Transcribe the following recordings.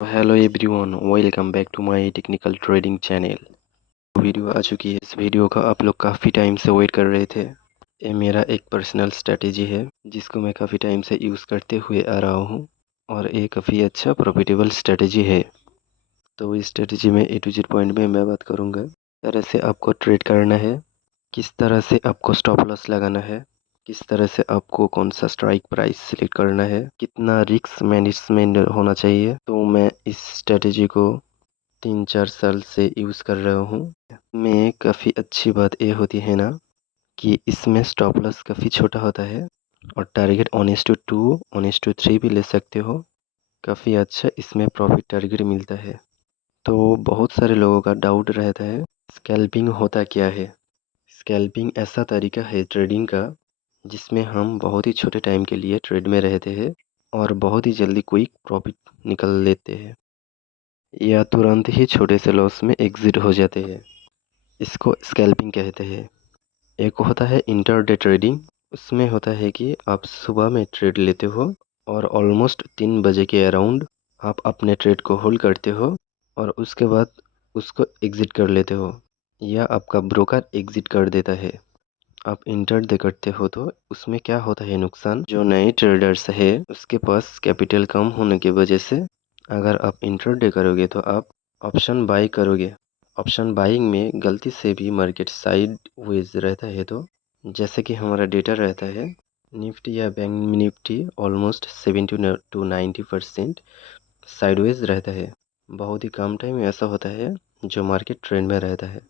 Hello everyone, welcome back to my technical trading channel. Video आ चुकी है। इस वीडियो का आप लोग काफ़ी टाइम से वेट कर रहे थे। ये मेरा एक पर्सनल स्ट्रेटेजी है जिसको मैं काफ़ी टाइम से यूज़ करते हुए आ रहा हूँ और ये काफ़ी अच्छा प्रॉफिटेबल स्ट्रेटेजी है। तो इस स्ट्रेटेजी में ए टू जेड पॉइंट में मैं बात करूँगा। किस तरह से आपको ट्रेड करना है, किस तरह से आपको स्टॉप लॉस लगाना है, किस तरह से आपको कौन सा स्ट्राइक प्राइस सिलेक्ट करना है, कितना रिस्क मैनेजमेंट होना चाहिए। तो मैं इस स्ट्रेटेजी को 3-4 साल से यूज़ कर रहा हूँ। में काफ़ी अच्छी बात ये होती है ना कि इसमें स्टॉप लॉस काफ़ी छोटा होता है और टारगेट 1:2, 1:3 भी ले सकते हो। काफ़ी अच्छा इसमें प्रॉफिट टारगेट मिलता है। तो बहुत सारे लोगों का डाउट रहता है, स्कैल्पिंग होता क्या है। स्कैल्पिंग ऐसा तरीका है ट्रेडिंग का जिसमें हम बहुत ही छोटे टाइम के लिए ट्रेड में रहते हैं और बहुत ही जल्दी क्विक प्रॉफिट निकल लेते हैं या तुरंत ही छोटे से लॉस में एग्जिट हो जाते हैं। इसको स्कैल्पिंग कहते हैं। एक होता है इंटरडे ट्रेडिंग। उसमें होता है कि आप सुबह में ट्रेड लेते हो और ऑलमोस्ट 3 बजे के अराउंड आप अपने ट्रेड को होल्ड करते हो और उसके बाद उसको एग्ज़िट कर लेते हो या आपका ब्रोकर एग्ज़िट कर देता है। आप इंटरडे करते हो तो उसमें क्या होता है नुकसान, जो नए ट्रेडर्स है उसके पास कैपिटल कम होने की वजह से अगर आप इंटरडे करोगे तो आप ऑप्शन बाई करोगे। ऑप्शन बाइंग में गलती से भी मार्केट साइड वेज रहता है तो जैसे कि हमारा डेटा रहता है निफ्टी या bank Nifty almost 70 to 90% sideways रहता है। बहुत ही कम टाइम ऐसा होता है जो मार्केट ट्रेंड में रहता है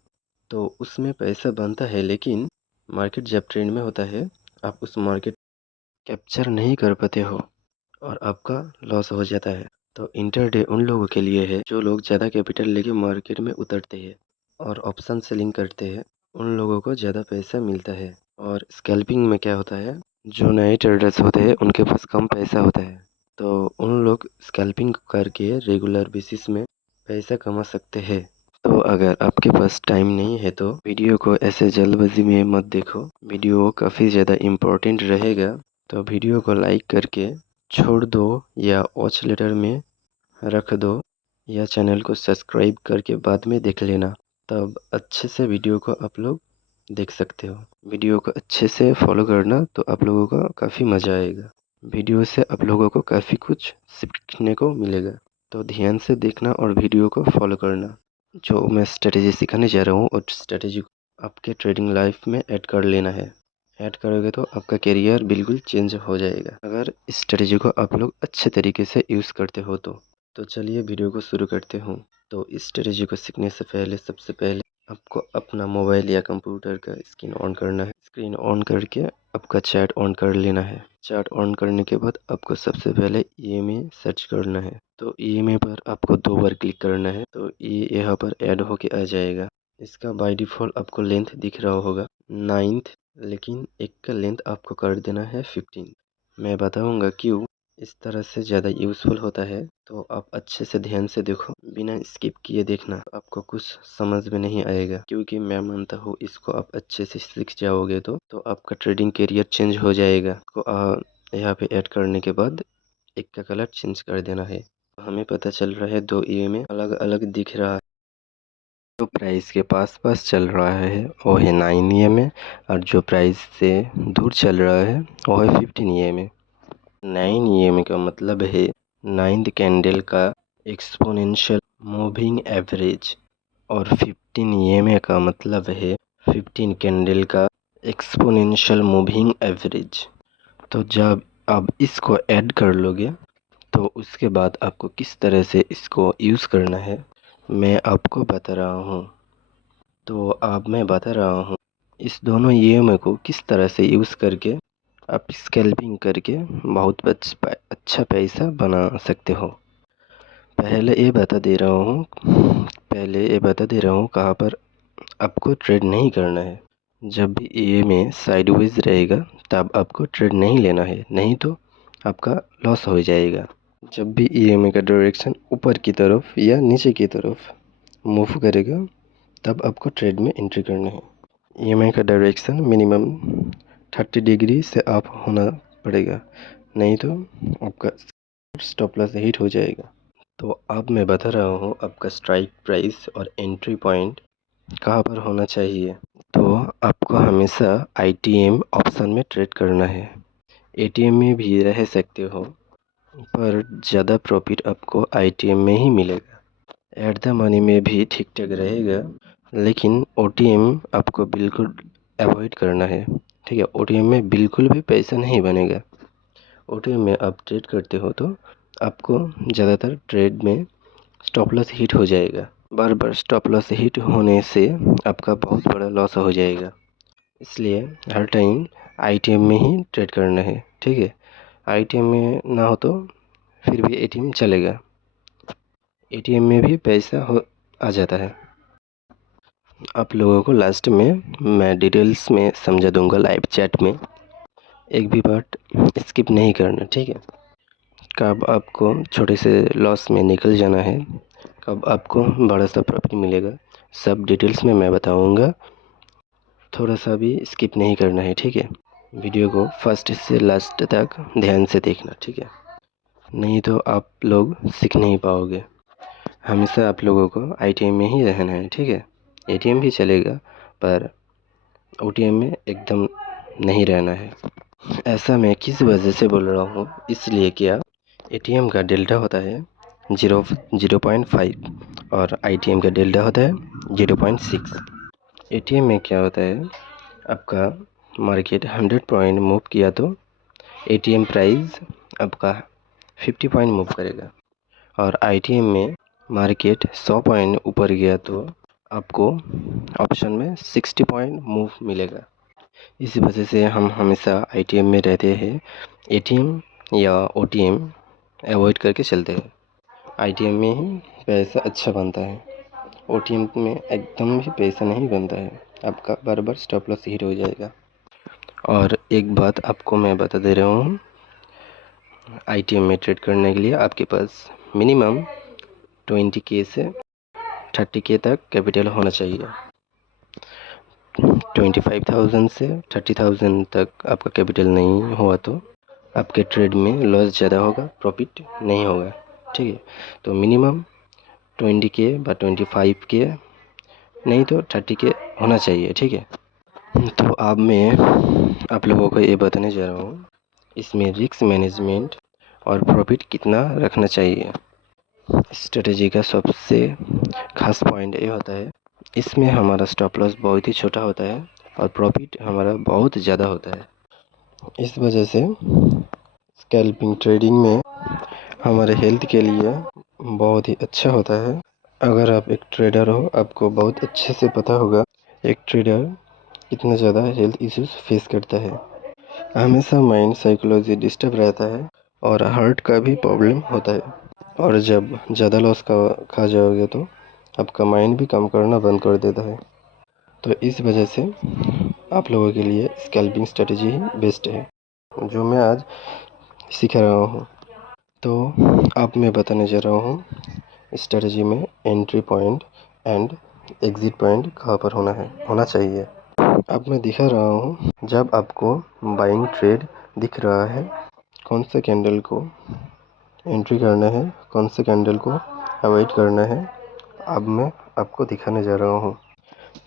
तो उसमें पैसा बनता है, लेकिन मार्केट जब ट्रेंड में होता है आप उस मार्केट कैप्चर नहीं कर पाते हो और आपका लॉस हो जाता है। तो इंटरडे उन लोगों के लिए है जो लोग ज़्यादा कैपिटल लेके मार्केट में उतरते हैं और ऑप्शन सेलिंग करते हैं। उन लोगों को ज़्यादा पैसा मिलता है। और स्कैल्पिंग में क्या होता है, जो नए ट्रेडर्स होते हैं उनके पास कम पैसा होता है तो उन लोग स्कैल्पिंग करके रेगुलर बेसिस में पैसा कमा सकते हैं। तो अगर आपके पास टाइम नहीं है तो वीडियो को ऐसे जल्दबाजी में मत देखो। वीडियो काफ़ी ज़्यादा इम्पोर्टेंट रहेगा तो वीडियो को लाइक करके छोड़ दो या वॉच लेटर में रख दो या चैनल को सब्सक्राइब करके बाद में देख लेना। तब अच्छे से वीडियो को आप लोग देख सकते हो। वीडियो को अच्छे से फॉलो करना तो आप लोगों को काफ़ी मज़ा आएगा। वीडियो से आप लोगों को काफ़ी कुछ सीखने को मिलेगा। तो ध्यान से देखना और वीडियो को फॉलो करना। जो मैं स्ट्रेटेजी सिखाने जा रहा हूँ और स्ट्रेटेजी को आपके ट्रेडिंग लाइफ में ऐड कर लेना है। ऐड करोगे तो आपका करियर बिल्कुल चेंज हो जाएगा अगर इस स्ट्रेटेजी को आप लोग अच्छे तरीके से यूज़ करते हो तो चलिए वीडियो को शुरू करते हूँ। तो इस स्ट्रेटेजी को सीखने से पहले सबसे पहले आपको अपना मोबाइल या कंप्यूटर का स्क्रीन ऑन करना है। स्क्रीन ऑन करके आपका चैट ऑन कर लेना है। चैट ऑन करने के बाद आपको सबसे पहले ईएमए सर्च करना है। तो ईएमए पर आपको 2 बार क्लिक करना है तो ये यहाँ पर ऐड होके आ जाएगा। इसका बाय डिफ़ॉल्ट आपको लेंथ दिख रहा होगा 9th, लेकिन एक का लेंथ आपको कर देना है 15। मैं बताऊंगा क्यों इस तरह से ज़्यादा यूज़फुल होता है, तो आप अच्छे से ध्यान से देखो, बिना स्किप किए देखना। आपको कुछ समझ में नहीं आएगा क्योंकि मैं मानता हूँ इसको आप अच्छे से सीख जाओगे तो आपका ट्रेडिंग करियर चेंज हो जाएगा। को यहाँ पे ऐड करने के बाद एक का कलर चेंज कर देना है। हमें पता चल रहा है 2 ईएमए अलग अलग दिख रहा है। जो प्राइस के पास पास चल रहा है वो है 9 ईएमए और जो प्राइस से दूर चल रहा है वो है 15 ईएमए। 9 ईएमए का मतलब है 9th कैंडल का एक्सपोनेंशियल मूविंग एवरेज और 15 ईएमए का मतलब है 15 कैंडल का एक्सपोनेंशियल मूविंग एवरेज। तो जब आप इसको ऐड कर लोगे तो उसके बाद आपको किस तरह से इसको यूज़ करना है मैं आपको बता रहा हूँ। तो अब मैं बता रहा हूँ इस दोनों ईएमआई को किस तरह से यूज़ करके आप स्कैल्पिंग करके बहुत अच्छा पैसा बना सकते हो। पहले ये बता दे रहा हूँ कहाँ पर आपको ट्रेड नहीं करना है। जब भी ईएमआई साइडवेज रहेगा तब आपको ट्रेड नहीं लेना है, नहीं तो आपका लॉस हो जाएगा। जब भी ईएमआई का डायरेक्शन ऊपर की तरफ या नीचे की तरफ मूव करेगा तब आपको ट्रेड में एंट्री करना है। ईएमआई का डायरेक्शन मिनिमम 30 डिग्री से अप होना पड़ेगा, नहीं तो आपका स्टॉप लॉस हिट हो जाएगा। तो अब मैं बता रहा हूँ आपका स्ट्राइक प्राइस और एंट्री पॉइंट कहाँ पर होना चाहिए। तो आपको हमेशा आईटीएम ऑप्शन में ट्रेड करना है। एटीएम में भी रह सकते हो, पर ज़्यादा प्रॉफिट आपको आईटीएम में ही मिलेगा। एट द मनी में भी ठीक ठाक रहेगा, लेकिन ओटीएम आपको बिल्कुल अवॉइड करना है। ठीक है, ओटीएम में बिल्कुल भी पैसा नहीं बनेगा। ओटीएम में आप ट्रेड करते हो तो आपको ज़्यादातर ट्रेड में स्टॉप लॉस हिट हो जाएगा। बार बार स्टॉप लॉस हिट होने से आपका बहुत बड़ा लॉस हो जाएगा। इसलिए हर टाइम आईटीएम में ही ट्रेड करना है। ठीक है, आईटीएम में ना हो तो फिर भी एटीएम चलेगा। एटीएम में भी पैसा आ जाता है। आप लोगों को लास्ट में मैं डिटेल्स में समझा दूंगा लाइव चैट में। एक भी पार्ट स्किप नहीं करना। ठीक है, कब आपको छोटे से लॉस में निकल जाना है, कब आपको बड़ा सा प्रॉफिट मिलेगा, सब डिटेल्स में मैं बताऊंगा। थोड़ा सा भी स्किप नहीं करना है। ठीक है, वीडियो को फर्स्ट से लास्ट तक ध्यान से देखना। ठीक है, नहीं तो आप लोग सीख नहीं पाओगे। हमेशा आप लोगों को आईटीएम में ही रहना है। ठीक है, एटीएम भी चलेगा, पर ओटीएम में एकदम नहीं रहना है। ऐसा मैं किस वजह से बोल रहा हूँ, इसलिए क्या एटीएम का डेल्टा होता है 0.5 और आईटीएम का डेल्टा होता है 0.6। एटीएम में क्या होता है, आपका मार्केट 100 पॉइंट मूव किया तो एटीएम प्राइस आपका 50 पॉइंट मूव करेगा, और आईटीएम में मार्केट 100 पॉइंट ऊपर गया तो आपको ऑप्शन में 60 पॉइंट मूव मिलेगा। इस वजह से हम हमेशा आईटीएम में रहते हैं, एटीएम या ओटीएम अवॉइड करके चलते हैं। आईटीएम में ही पैसा अच्छा बनता है, ओटीएम में एकदम भी पैसा नहीं बनता है। आपका बार बार स्टॉप लॉस हिट हो जाएगा। और एक बात आपको मैं बता दे रहा हूँ, आईटीएम में ट्रेड करने के लिए आपके पास मिनिमम 20K से 30K तक कैपिटल होना चाहिए। 25,000 से 30,000 तक आपका कैपिटल नहीं हुआ तो आपके ट्रेड में लॉस ज़्यादा होगा, प्रॉफिट नहीं होगा। ठीक है, तो मिनिमम 20K या 25K, नहीं तो 30K होना चाहिए। ठीक है, तो अब मैं आप लोगों को ये बताने जा रहा हूँ, इसमें रिस्क मैनेजमेंट और प्रॉफिट कितना रखना चाहिए। स्ट्रेटजी का सबसे खास पॉइंट ये होता है, इसमें हमारा स्टॉप लॉस बहुत ही छोटा होता है और प्रॉफिट हमारा बहुत ज़्यादा होता है। इस वजह से स्कैल्पिंग ट्रेडिंग में हमारे हेल्थ के लिए बहुत ही अच्छा होता है। अगर आप एक ट्रेडर हो, आपको बहुत अच्छे से पता होगा एक ट्रेडर कितना ज़्यादा हेल्थ इश्यूज फेस करता है। हमेशा माइंड साइकोलॉजी डिस्टर्ब रहता है और हार्ट का भी प्रॉब्लम होता है। और जब ज़्यादा लॉस खा जाओगे तो आपका माइंड भी काम करना बंद कर देता है। तो इस वजह से आप लोगों के लिए स्कैल्पिंग स्ट्रेटजी ही बेस्ट है, जो मैं आज सिखा रहा हूँ। तो अब मैं बताने जा रहा हूँ स्ट्रेटजी में entry point and exit point कहाँ पर होना चाहिए। अब मैं दिखा रहा हूँ, जब आपको बाइंग ट्रेड दिख रहा है, कौन से कैंडल को एंट्री करना है, कौन से कैंडल को अवॉइड करना है, अब मैं आपको दिखाने जा रहा हूँ।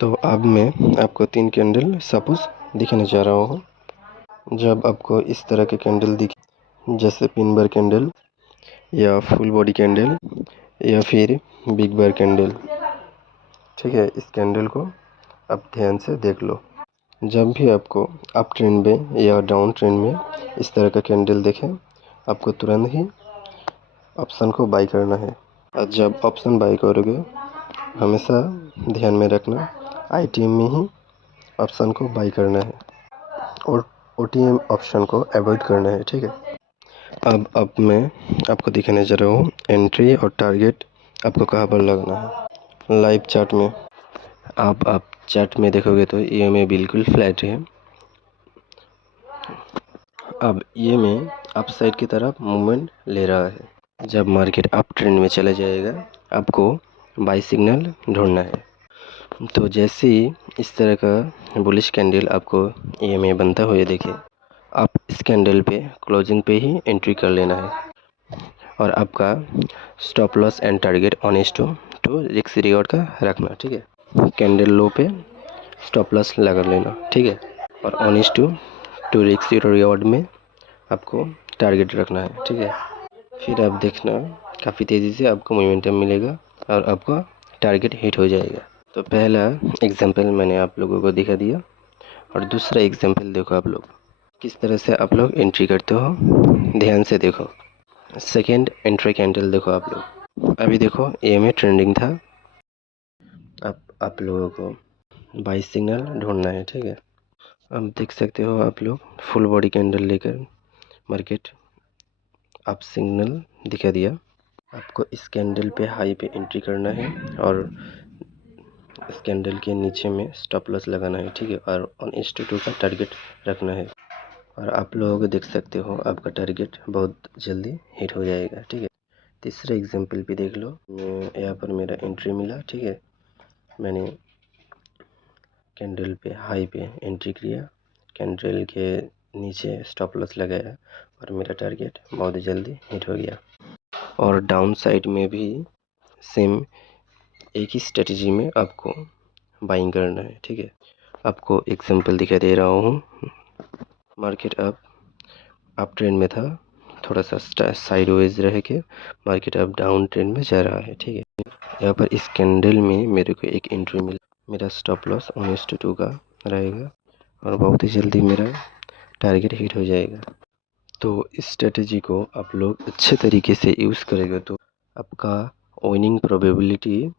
तो अब मैं आपको 3 कैंडल सपोज दिखाने जा रहा हूँ। जब आपको इस तरह के कैंडल दिखे, जैसे पिन बार कैंडल या फुल बॉडी कैंडल या फिर बिग बार कैंडल, ठीक है, इस कैंडल को आप ध्यान से देख लो। जब भी आपको अप ट्रेंड में या डाउन ट्रेंड में इस तरह का कैंडल देखें, आपको तुरंत ही ऑप्शन को बाई करना है। और जब ऑप्शन बाई करोगे, हमेशा ध्यान में रखना आईटीएम में ही ऑप्शन को बाई करना है और ओटीएम ऑप्शन को अवॉइड करना है। ठीक है, अब मैं आपको दिखाने जा रहा हूँ एंट्री और टारगेट आपको कहाँ पर लगना है। लाइव चार्ट में आप चार्ट में देखोगे तो ये में बिल्कुल फ्लैट है। अब ये में अप साइड की तरफ मूवमेंट ले रहा है। जब मार्केट अप ट्रेंड में चला जाएगा, आपको बाई सिग्नल ढूंढना है। तो जैसे ही इस तरह का बुलिश कैंडल आपको ये में बनता हुए देखे, आप इस कैंडल पे क्लोजिंग पे ही एंट्री कर लेना है। और आपका stop loss and target 1:2 risk reward का रखना, ठीक है। कैंडल लो पे स्टॉप लॉस लगा लेना, ठीक है। और 1:2 रिस्क रिवॉर्ड में आपको टारगेट रखना है, ठीक है। फिर आप देखना काफ़ी तेज़ी से आपको मोमेंटम मिलेगा और आपका टारगेट हिट हो जाएगा। तो पहला एग्जांपल मैंने आप लोगों को दिखा दिया और दूसरा एग्जांपल देखो आप लोग किस तरह से आप लोग एंट्री करते हो, ध्यान से देखो। सेकेंड एंट्री कैंडल देखो आप लोग, अभी देखो ए में ट्रेंडिंग था। अब आप लोगों को बाई सिग्नल ढूंढना है, ठीक है। अब देख सकते हो आप लोग फुल बॉडी कैंडल लेकर मार्केट अप सिग्नल दिखा दिया। आपको इस कैंडल पे हाई पे एंट्री करना है और इस कैंडल के नीचे में स्टॉप लॉस लगाना है, ठीक है। और 1:2 का टारगेट रखना है और आप लोग देख सकते हो आपका टारगेट बहुत जल्दी हिट हो जाएगा, ठीक है। तीसरा एग्जांपल भी देख लो, यहाँ पर मेरा एंट्री मिला, ठीक है। मैंने कैंडल पे हाई पे एंट्री किया, कैंडल के नीचे स्टॉप लॉस लगाया और मेरा टारगेट बहुत जल्दी हिट हो गया। और डाउन साइड में भी सेम एक ही स्ट्रेटजी में आपको बाइंग करना है, ठीक है। आपको एग्जांपल दिखा दे रहा हूँ। मार्केट अप ट्रेंड में था, थोड़ा सा साइडवेज रह के मार्केट अब डाउन ट्रेंड में जा रहा है, ठीक है। यहाँ पर इस कैंडल में मेरे को एक एंट्री मिला, मेरा स्टॉप लॉस 1:2 का रहेगा और बहुत ही जल्दी मेरा टारगेट हिट हो जाएगा। तो इस स्ट्रेटजी को आप लोग अच्छे तरीके से यूज़ करेंगे तो आपका विनिंग प्रोबेबिलिटी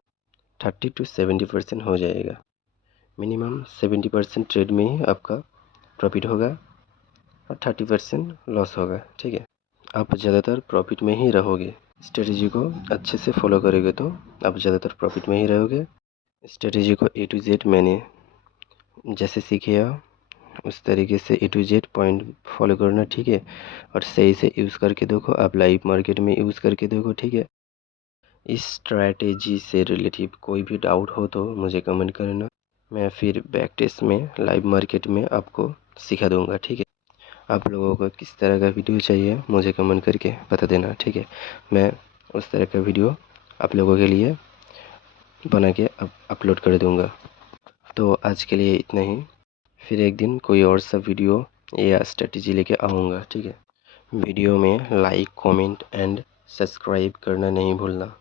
30 to 70% हो जाएगा। मिनिमम 70% ट्रेड में ही आपका प्रॉफिट होगा और 30% लॉस होगा, ठीक है। आप ज़्यादातर प्रॉफिट में ही रहोगे। स्ट्रेटजी को अच्छे से फॉलो करोगे तो आप ज़्यादातर प्रॉफिट में ही रहोगे। स्ट्रेटजी को A to Z मैंने जैसे सीखिए उस तरीके से A to Z point follow करना, ठीक है। और सही से यूज़ करके देखो, आप लाइव मार्केट में यूज़ करके देखो, ठीक है। इस स्ट्रैटेजी से रिलेटिव कोई भी डाउट हो तो मुझे कमेंट करना, मैं फिर बैक टेस्ट में लाइव मार्केट में आपको सिखा दूंगा, ठीक है। आप लोगों को किस तरह का वीडियो चाहिए मुझे कमेंट करके बता देना, ठीक है। मैं उस तरह का वीडियो आप लोगों के लिए बना के अपलोड कर दूंगा। तो आज के लिए इतना ही, फिर एक दिन कोई और सा वीडियो या स्ट्रेटजी लेके आऊँगा, ठीक है। वीडियो में लाइक कमेंट एंड सब्सक्राइब करना नहीं भूलना।